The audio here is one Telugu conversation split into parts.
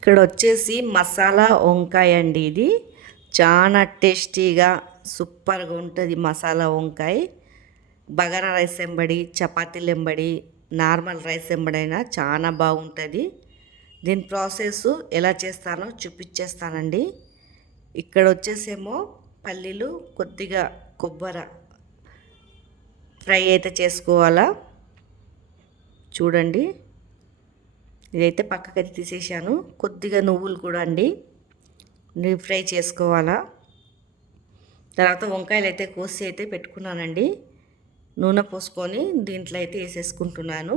ఇక్కడ వచ్చేసి మసాలా వంకాయ అండి. ఇది చాలా టేస్టీగా సూపర్గా ఉంటుంది. మసాలా వంకాయ బగారా రైస్ ఎంబడి, చపాతీలు ఎంబడి, నార్మల్ రైస్ ఎంబడైనా చాలా బాగుంటుంది. దీని ప్రాసెస్ ఎలా చేస్తానో చూపించేస్తానండి. ఇక్కడ వచ్చేసేమో పల్లీలు, కొద్దిగా కొబ్బరి ఫ్రై అయితే చేసుకోవాలా. చూడండి, ఇదైతే పక్కకైతే తీసేసాను. కొద్దిగా నువ్వులు కూడా అండి డీప్ ఫ్రై చేసుకోవాలా. తర్వాత వంకాయలు అయితే కోసి అయితే పెట్టుకున్నానండి. నూనె పోసుకొని దీంట్లో అయితే వేసేసుకుంటున్నాను.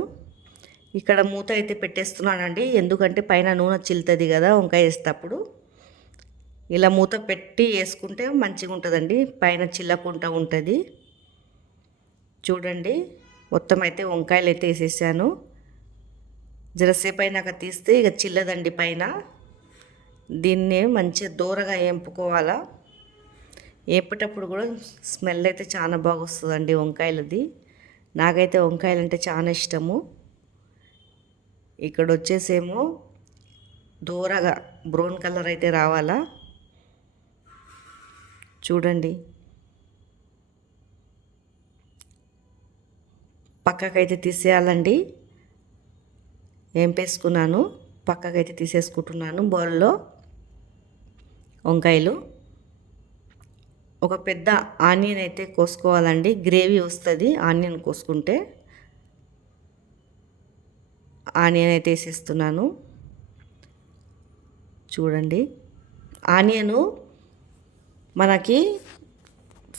ఇక్కడ మూత అయితే పెట్టేస్తున్నానండి, ఎందుకంటే పైన నూనె చిల్లుతుంది కదా వంకాయ వేసేటప్పుడు. ఇలా మూత పెట్టి వేసుకుంటే మంచిగా ఉంటుందండి, పైన చిల్లకుండా ఉంటుంది. చూడండి, మొత్తం అయితే వంకాయలు అయితే వేసేసాను. జరసేపు అయినాక తీస్తే ఇక చిల్లదండి పైన. దీన్ని మంచిగా దూరగా వేపుకోవాలా. వేపేటప్పుడు కూడా స్మెల్ అయితే చాలా బాగా వస్తుందండి వంకాయలది. నాకైతే వంకాయలు అంటే చాలా ఇష్టము. ఇక్కడ వచ్చేసేమో దూరగా బ్రౌన్ కలర్ అయితే రావాలా. చూడండి, పక్కకైతే తీసేయాలండి. వేసుకున్నాను, పక్కకైతే తీసేసుకుంటున్నాను బౌల్లో వంకాయలు. ఒక పెద్ద ఆనియన్ అయితే కోసుకోవాలండి, గ్రేవీ వస్తుంది ఆనియన్ కోసుకుంటే. ఆనియన్ అయితే వేసేస్తున్నాను. చూడండి, ఆనియను మనకి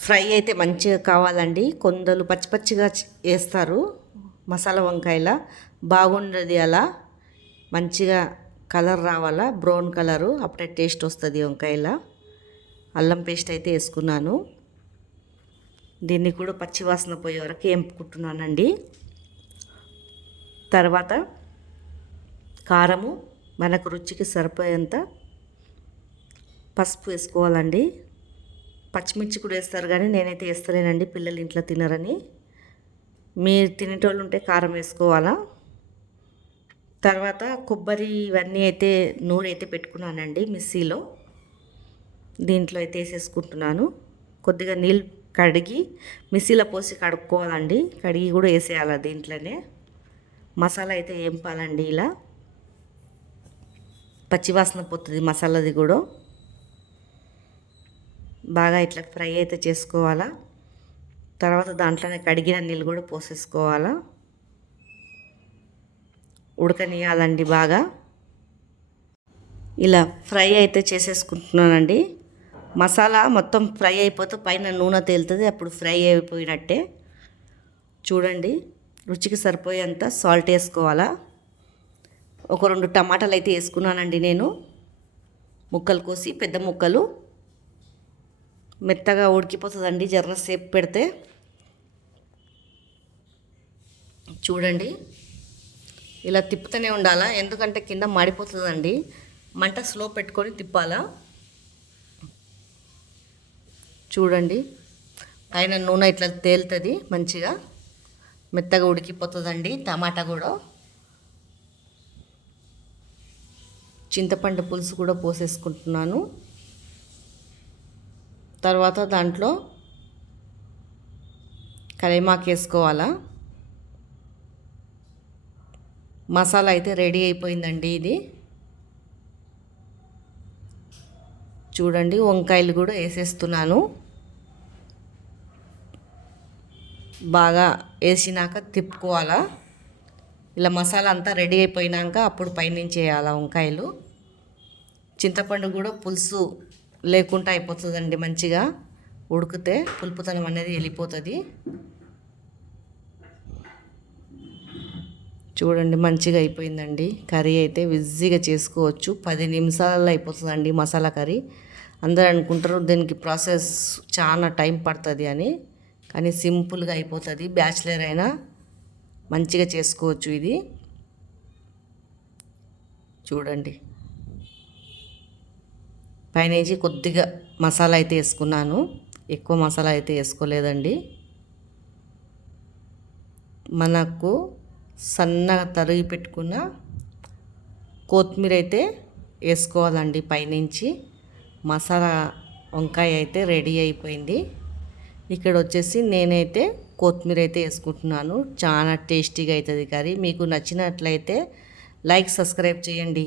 ఫ్రై అయితే మంచిగా కావాలండి. కొందరు పచ్చి పచ్చిగా వేస్తారు మసాలా వంకాయల, బాగుండదు. అలా మంచిగా కలర్ రావాలా, బ్రౌన్ కలరు, అప్పుడే టేస్ట్ వస్తుంది వంకాయల. అల్లం పేస్ట్ అయితే వేసుకున్నాను. దీన్ని కూడా పచ్చి వాసన పోయే వరకు వేపుకుంటున్నానండి. తర్వాత కారము మనకు రుచికి సరిపోయేంత పసుపు వేసుకోవాలండి. పచ్చిమిర్చి కూడా వేస్తారు కానీ నేనైతే వేస్తలేనండి, పిల్లలు ఇంట్లో తినరని. మీరు తినేటోళ్ళు ఉంటే కారం వేసుకోవాలా. తర్వాత కొబ్బరి ఇవన్నీ అయితే నూనె అయితే పెట్టుకున్నానండి మిక్సీలో, దీంట్లో అయితే వేసేసుకుంటున్నాను. కొద్దిగా నీళ్ళు కడిగి మిక్సీలో పోసి కడుక్కోవాలండి, కడిగి కూడా వేసేయాలి దీంట్లోనే. మసాలా అయితే వేపాలండి, ఇలా పచ్చివాసన పోతుంది మసాలాది కూడా. బాగా ఇట్లా ఫ్రై అయితే చేసుకోవాలా. తర్వాత దాంట్లోనే కడిగిన నీళ్ళు కూడా పోసేసుకోవాలా, ఉడకనియాలండి బాగా. ఇలా ఫ్రై అయితే చేసేసుకుంటున్నానండి. మసాలా మొత్తం ఫ్రై అయిపోతే పైన నూనె తేలుతుంది, అప్పుడు ఫ్రై అయిపోయినట్టే. చూడండి, రుచికి సరిపోయేంత సాల్ట్ వేసుకోవాలా. ఒక 2 టమాటాలు అయితే వేసుకున్నానండి నేను, ముక్కలు కోసి, పెద్ద ముక్కలు. మెత్తగా ఉడికిపోతుందండి జర్రసేపు పెడితే. చూడండి, ఇలా తిప్పుతూనే ఉండాలా, ఎందుకంటే కింద మాడిపోతుందండి. మంట స్లో పెట్టుకొని తిప్పాలా. చూడండి, పైన నూనె ఇట్లా తేలుతుంది మంచిగా, మెత్తగా ఉడికిపోతుందండి టమాటా కూడా. చింతపండు పులుసు కూడా పోసేసుకుంటున్నాను. తర్వాత దాంట్లో కరివేపాకు వేసుకోవాలా. మసాలా అయితే రెడీ అయిపోయిందండి ఇది. చూడండి, వంకాయలు కూడా వేసేస్తున్నాను. బాగా వేసినాక తిప్పుకోవాలా. ఇలా మసాలా అంతా రెడీ అయిపోయినాక అప్పుడు పైనుంచి వేయాలా వంకాయలు. చింతపండు కూడా పులుసు లేకుండా అయిపోతుందండి, మంచిగా ఉడికితే పులుపుతనం అనేది వెళ్ళిపోతుంది. చూడండి, మంచిగా అయిపోయిందండి కర్రీ అయితే. ఈజీగా చేసుకోవచ్చు, 10 నిమిషాలలో అయిపోతుందండి మసాలా కర్రీ. అందరూ అనుకుంటారు దీనికి ప్రాసెస్ చాలా టైం పడుతుంది అని, కానీ సింపుల్గా అయిపోతుంది. బ్యాచిలర్ అయినా మంచిగా చేసుకోవచ్చు ఇది. చూడండి, పైనుంచి కొద్దిగా మసాలా అయితే వేసుకున్నాను, ఎక్కువ మసాలా అయితే వేసుకోలేదండి. మనకు సన్నగా తరిగి పెట్టుకున్న కొత్తిమీర అయితే వేసుకోవాలండి పైనుంచి. మసాలా వంకాయ అయితే రెడీ అయిపోయింది. ఇక్కడ వచ్చేసి నేనైతే కొత్తిమీర అయితే వేసుకుంటున్నాను. చాలా టేస్టీగా అవుతుంది కర్రీ. మీకు నచ్చినట్లయితే లైక్ సబ్స్క్రైబ్ చేయండి.